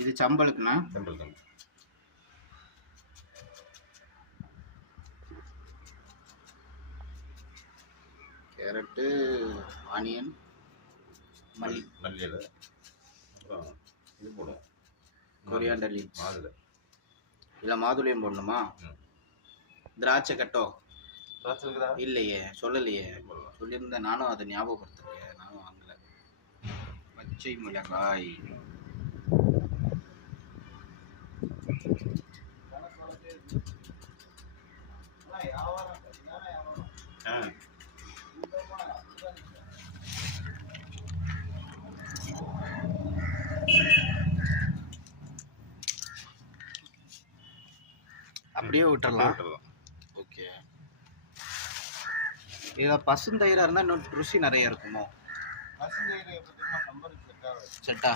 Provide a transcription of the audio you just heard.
இது சம்பளுக்குண்ணா சிம்பிள் தான் கேரட்டு ஆனியன் மல்லி. மல்லியில் அப்புறம் இது போடுவோம். Coriander leaves. மாதுளை. இல்லை மாதுளையும் போடணுமா. திராட்சை கட்டோ? இல்லையே சொல்லலையே. சொல்லியிருந்தேன் நானும் அதை ஞாபகப்படுத்தலையே நானும் வாங்கல. பச்சை மிளகாய். அப்படியே விட்டுறலாம். ஓகே. இதில் பசுந்தயிராக இருந்தால் இன்னும் ருசி நிறைய இருக்குமோ? செட்டா